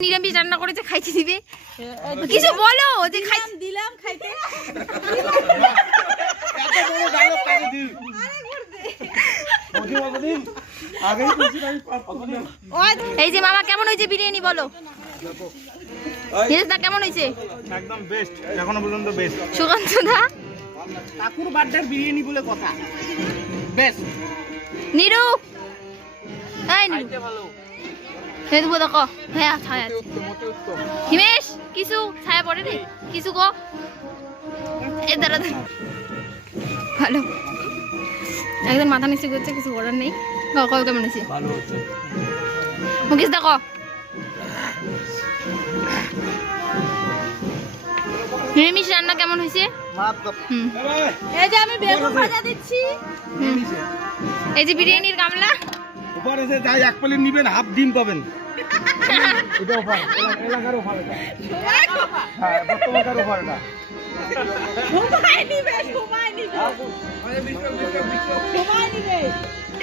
নিরামিষ রান্না করেছে খাইতে দিবে কিছু বলো যে দিলাম খাইতে এই যে মামা কেমন হয়েছে বিরিয়ানি বলো দা কেমন হয়েছে একদম বেস্ট এখনো পর্যন্ত বেস্ট সুগন্ধ দা কাকুর বার্থডের বিরিয়ানি বলে কথা বেস্ট নিরু এই নিরু হেদু দেখো হ্যাঁ ছায়া হিমেশ কিছু ছায়া পড়ে রে কিছু গো এ দাঁড়া ভালো একদম মাথা নিচে করছে কিছু করার নেই কয় কেমন হয়েছে ভালো হচ্ছে মুকেশ দেখো নিরামিষ রান্না কেমন হয়েছে এই যে আমি বেগুন ভাজা দিচ্ছি এই যে বিরিয়ানির গামলা উপরে যে যাই এক প্লেট নিবেন হাফ ডিম পাবেন এটা অফার এলাকার অফার এটা হ্যাঁ বর্তমানকার অফার এটা সময় নিবে